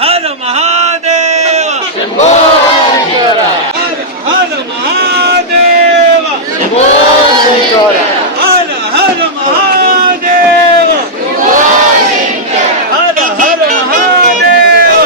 హర మహాదేవ శంభో శంకర హర హర మహాదేవ శంభో శంకర హర హర మహాదేవ హర హర మహాదేవ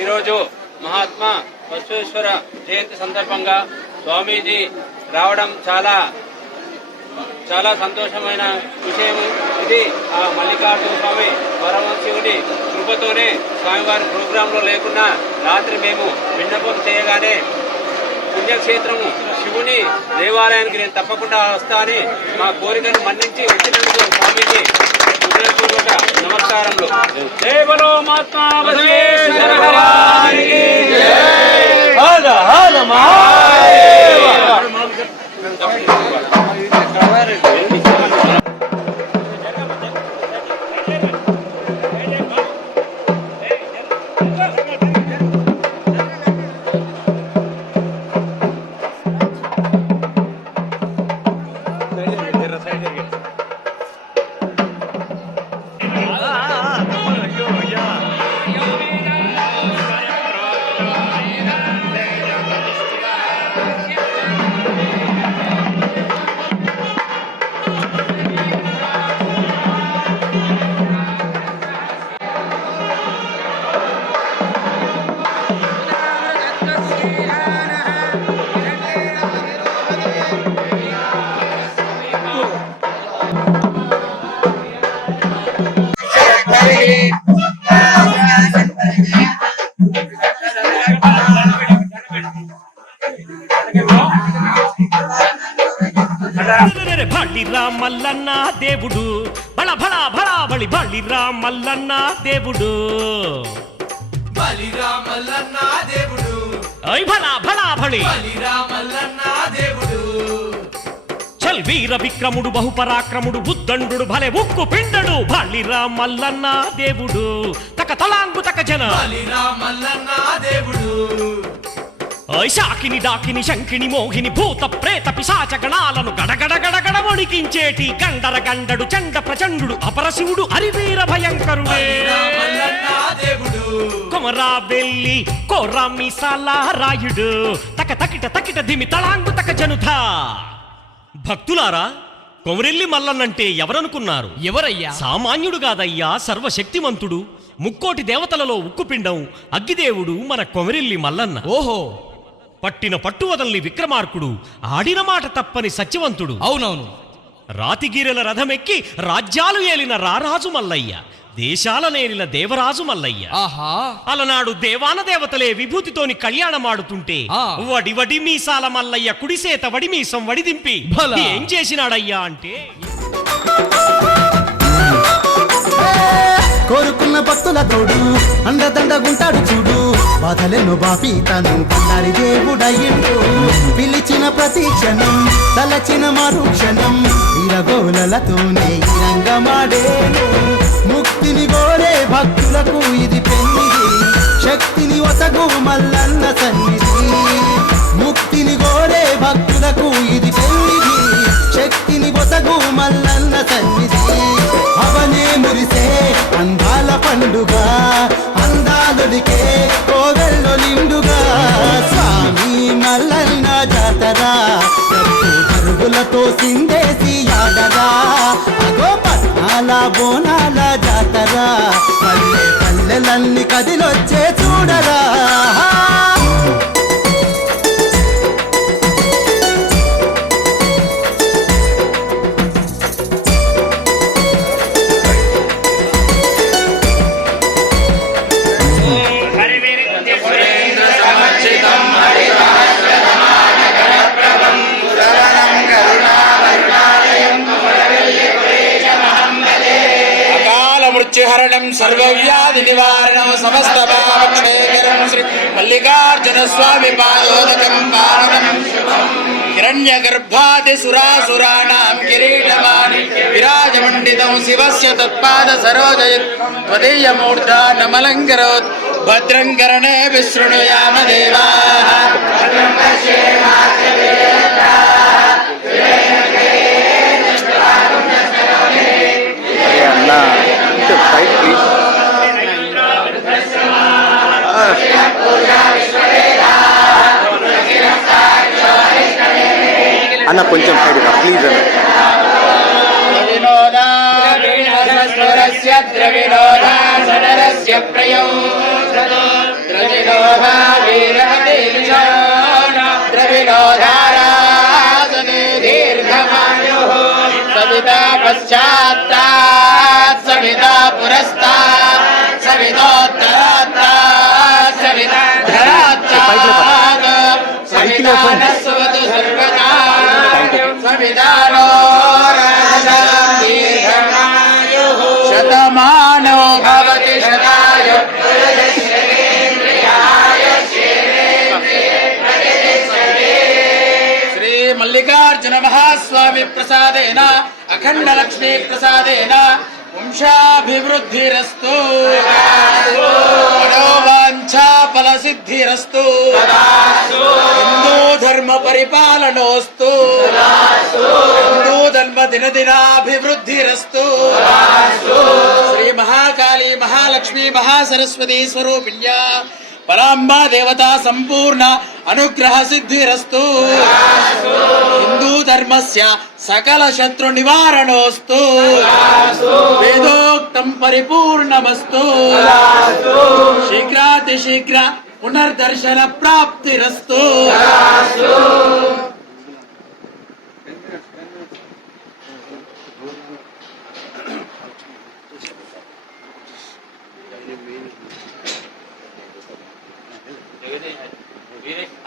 ఈరోజు మహాత్మా బసవేశ్వర జయంతి సందర్భంగా స్వామీజీ రావడం చాలా సంతోషమైన విషయం. ఇది ఆ మల్లికార్జున స్వామి పరమశివుడి కృపతోనే స్వామివారి ప్రోగ్రాంలో లేకున్నా రాత్రి మేము విన్నపం చేయగానే పుణ్యక్షేత్రము శివుని దేవాలయానికి నేను తప్పకుండా వస్తా అని మా కోరికను మన్నించి వచ్చినందుకు స్వామికి హృదయపూర్వక నమస్కారములు. జై బలో మహాత్మా బసవేశ్వర భగవానికి జై. హర హర మహాదేవ బళిరా మల్లన్న దేవుడు బళ బళ బళ బళి బళిరా మల్లన్న దేవుడు బలిరా మల్లన్న దేవుడు ఐ బళ బళ బళి బలిరా మల్లన్న దేవుడు చల్ వీర విక్రముడు బహుపరాక్రముడు ఉద్దండు భలే ఉక్కు పిండడు బళిరా మల్లన్న దేవుడు తక తలాంగు తక జన బలిరా మల్లన్న దేవుడు శాకిని డాకిని శంకిని మోహిని భూత ప్రేత పిశాచ గణాలను గడగడ గడగడ వణికించేటి గండర గండడు చండ ప్రచండు అపరశివుడు హరివీర భయంకరుడే కొమరా వెల్లి కోరా మీసాల రాయుడు తక తకిట తకిట ధిమి తళాంగు తక జనుధ. భక్తులారా, కొమరెల్లి మల్లన్నంటే ఎవరనుకున్నారు? ఎవరయ్యా? సామాన్యుడు కాదయ్యా, సర్వశక్తిమంతుడు, ముక్కోటి దేవతలలో ఉక్కుపిండం, అగ్గిదేవుడు మన కొమరెల్లి మల్లన్న. ఓహో, పట్టిన పట్టు వదల్ని విక్రమార్కుడు, ఆడిన మాట తప్పని సత్యవంతుడు. అవునవును. రాతిగీరెల రథమెక్కి రాజ్యాలు ఏలిన రారాజు మల్లయ్య, దేశాల నేలిన దేవరాజు మల్లయ్య. ఆహా, అలనాడు దేవాన దేవతలే విభూతితోని కళ్యాణమాడుతుంటే ఆ. వడి వడి మీసాల మల్లయ్య కుడిసేత వడి మీసం వడిదింపి భలా. ఏం చేసినాడయ్యా అంటే, కోరుకున్న భక్తుల తోడు అండదండగుంటాడు చూడు, బాధలను బాపి తను బండారి దేవుడయ్యిండు. పిలిచిన ప్రతి క్షణం తలచిన మరుక్షణం వీరగోలతోనే ఈ రంగమాడేను. ముక్తిని కోరే భక్తులకు ఇది పెన్నిది, శక్తిని ఒసగు మల్లన్న సన్నిధి. ముక్తిని కోరే భక్తులకు ఇది పెన్నిది, శక్తిని ఒసగు మల్లన్న సన్నిధి. అవనే మురిసే అందాల పండుగ, అందాలొలికే కోవెల్లో నిండుగా. స్వామి మల్లన్న జాతర పరుగులతో సిందేసి ఆడరా, అగో పట్నాల బోనాల జాతర, పల్లె పల్లెలన్నీ కదిలొచ్చే చూడరా. మృత్యుహరణం సర్వవ్యాధి నివారణం సమస్త పాపక్షేకరం శ్రీ మల్లికార్జున స్వామి పాదోదకం పావనం హిరణ్య గర్భాది సురాసురాణాం కిరీటమాని విరాజమండితం శివస్య తత్పాద సరోజయత్ త్వదీయ మూర్ధానమలంకరోత్ భద్రం కర్ణే విశృణుయామ దేవాః. Side please. అన్న కొంచెం సైడ్ ప్లీజ్ అన్న. ద్రవినోదాసనరస్య ప్రియం ద్రవినోదా ద్రవినోధారాసనే దీర్ఘమాయుః సవితా పశ్చాత్తాత్ సవితా పురస్తాత్ సవితోత్తరాత్తాత్ సవితాధరాత్తాత్ సవితానస్వతు సర్వదా సవితానో దీర్ఘమాయుః శతమానో భవతి శతాయు శ్రీ మల్లికార్జున మహాస్వామి ప్రసాదేన అఖండ లక్ష్మీ ప్రసాదేన వంశాభివృద్ధిరస్తు మనోవాంఛా ఫల సిద్ధిరస్తు హిందూ ధర్మ పరిపాలనోస్తు హిందూ ధర్మ దినదినాభివృద్ధిరస్తు శ్రీ మహాకాళీ మహాలక్ష్మీ మహాసరస్వతీ స్వరూపిణ్యా పరాంబా దేవతా సంపూర్ణ అనుగ్రహ సిద్ధిరస్తు హిందూ ధర్మస్య సకల శత్రు నివారణోస్తు వేదోక్తం పరిపూర్ణమస్తు శీఘ్రాతిశీఘ్ర పునర్దర్శన ప్రాప్తిరస్తు.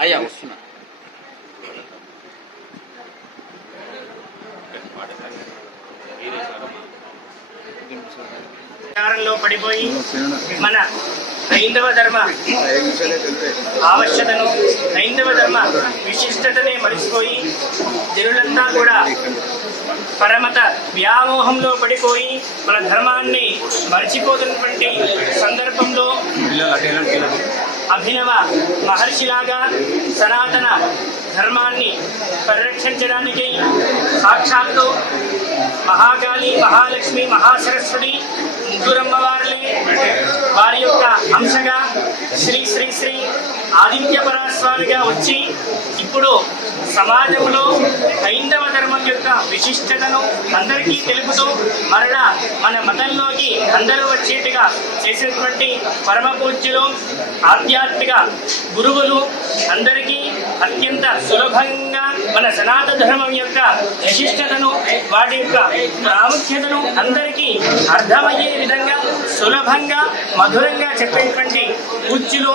అయ్యా వస్తున్నా. పడిపోయి మన హైందవ ధర్మ ఆవశ్యకతను, హైందవ ధర్మ విశిష్టతనే మరిచిపోయి జనులంతా కూడా పరమత వ్యామోహంలో పడిపోయి మన ధర్మాన్ని మర్చిపోతున్నటువంటి సందర్భంలో అభినవ మహర్షిలాగా సనాతన ధర్మాన్ని పరిరక్షించడానికి సాక్షాత్తు మహాకాళి, మహాలక్ష్మి, మహాసరస్వతి ముగ్గురమ్మవారులే వారి యొక్క అంశగా శ్రీ శ్రీ శ్రీ ఆదిత్యపరాస్వామిగా వచ్చి ఇప్పుడు సమాజంలో హైందవ ధర్మం యొక్క విశిష్టతను అందరికీ తెలుపుతూ మరలా మన మతంలోకి అందరూ వచ్చేట్టుగా చేసినటువంటి పరమ పూజ్యులు ఆధ్యాత్మిక గురువులు అందరికీ అత్యంత సులభంగా మన సనాతన ధర్మం యొక్క విశిష్టతను వాటి యొక్క ప్రాముఖ్యతను అందరికీ అర్థమయ్యే విధంగా సులభంగా మధురంగా చెప్పేటువంటి పూజ్యులు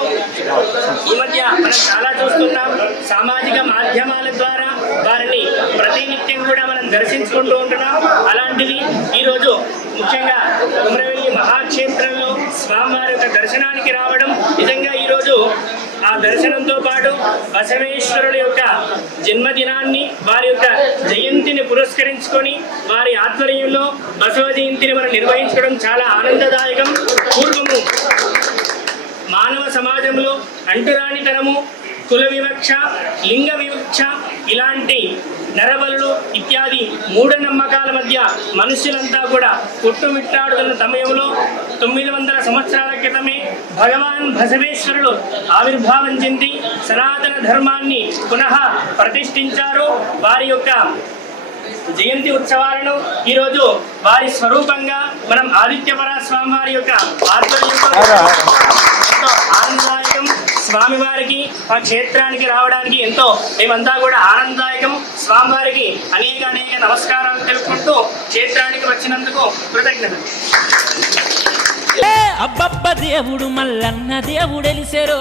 ఈ మధ్య మనం చాలా చూస్తున్నాం. సామాజిక మాధ్యమాల ద్వారా వారిని ప్రతినిత్యం కూడా మనం దర్శించుకుంటూ ఉంటున్నాం. అలాంటిది ఈరోజు ముఖ్యంగా కుమరవెల్లి మహాక్షేత్రంలో స్వామివారి యొక్క దర్శనానికి రావడం నిజంగా ఈరోజు ఆ దర్శనంతో పాటు బసవేశ్వరుల యొక్క జన్మదినాన్ని వారి యొక్క జయంతిని పురస్కరించుకొని వారి ఆధ్వర్యంలో బసవ జయంతిని మనం నిర్వహించడం చాలా ఆనందదాయకం. పూర్వము మానవ సమాజంలో అంటురానితనము, కుల వివక్ష, లింగ వివక్ష ఇలాంటి నరబలులు ఇత్యాది మూఢనమ్మకాల మధ్య మనుషులంతా కూడా పుట్టుమిట్టాడుతున్న సమయంలో 900 సంవత్సరాల క్రితమే భగవాన్ బసవేశ్వరుడు ఆవిర్భావం చెంది సనాతన ధర్మాన్ని పునః ప్రతిష్ఠించారు. వారి యొక్క జయంతి ఉత్సవాలను ఈరోజు వారి స్వరూపంగా మనం ఆదిత్యవర స్వామి వారి యొక్క ఆధ్వర్యంలో ఎంతో ఆనందదాయకం. స్వామివారికి ఆ క్షేత్రానికి రావడానికి ఎంతో మేమంతా కూడా ఆనందదాయకం. స్వామివారికి అనేక నమస్కారాలు తెలుపుకుంటూ క్షేత్రానికి వచ్చినందుకు కృతజ్ఞతలు. అబ్బబ్బ దేవుడు మల్లన్న దేవుడెలిసెరో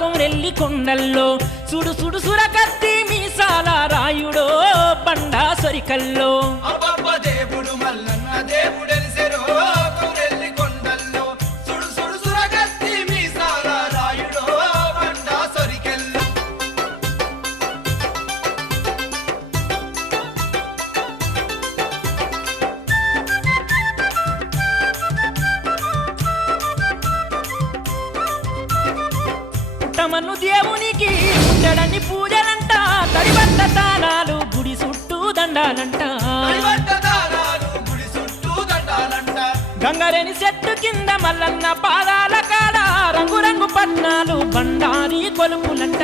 కొమరెల్లి కొండల్లో సుడు సుడు సురకత్తి మీసాల రాయుడో బండా సొరికల్లో. అబ్బబ్బ దేవుడు మల్లన్న దేవుడెలిసెరో కొమరెల్లి కొండల్లో సుడు సుడు సురకత్తి మీసాల రాయుడో బండా సొరికల్లో. పుట్టమన్ను దేవునికి ఉండడని పూజలంట, తడిబట్ట తాళాలు గుడి చుట్టూ దండాలంట, గంగరేని చెట్టు కింద మల్లన్న పాదాల కాడ రంగురంగు పట్నాలు బండారి కొలుపులంట.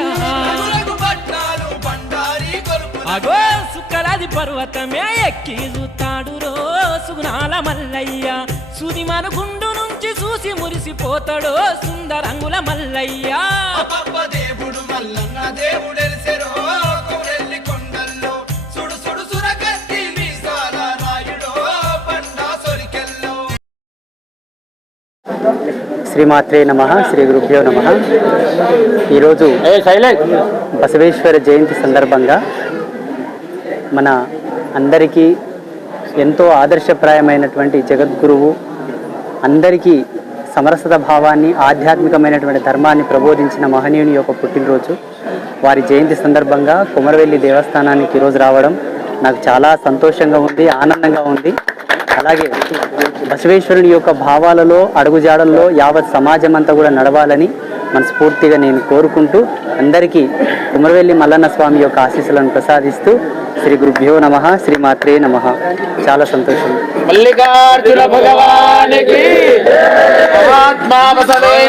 అగో సుక్కరాది పర్వతమే ఎక్కి చూస్తాడు రో సుగుణాల మల్లయ్య, సుది మనుగుండు నుంచి చూసి మురిసిపోతాడో సుందరంగుల మల్లయ్య. దేవుడు మల్లన్న దేవుడెలిసెరో కొమరెల్లి కొండల్లో సుడు సుడు సురకత్తి మీసాల రాయుడో బండా సొరికెల్లో. శ్రీమాత్రే నమః, శ్రీ గురుభ్యో నమః. ఈరోజు బసవేశ్వర జయంతి సందర్భంగా మన అందరికీ ఎంతో ఆదర్శప్రాయమైనటువంటి జగద్గురువు, అందరికీ సమరసత భావాన్ని, ఆధ్యాత్మికమైనటువంటి ధర్మాన్ని ప్రబోధించిన మహనీయుని యొక్క పుట్టినరోజు. వారి జయంతి సందర్భంగా కొమరవెల్లి దేవస్థానానికి ఈరోజు రావడం నాకు చాలా సంతోషంగా ఉంది, ఆనందంగా ఉంది. అలాగే బసవేశ్వరుని యొక్క భావాలలో, అడుగుజాడల్లో యావత్ సమాజం అంతా కూడా నడవాలని మనస్ఫూర్తిగా నేను కోరుకుంటూ అందరికీ కొమరవెల్లి మల్లన్న స్వామి యొక్క ఆశీస్సులను ప్రసాదిస్తూ శ్రీ గురుభ్యో నమః, శ్రీమాత్రే నమః. చాలా సంతోషం. మల్లికార్జున భగవానికి మహాత్మా బసవే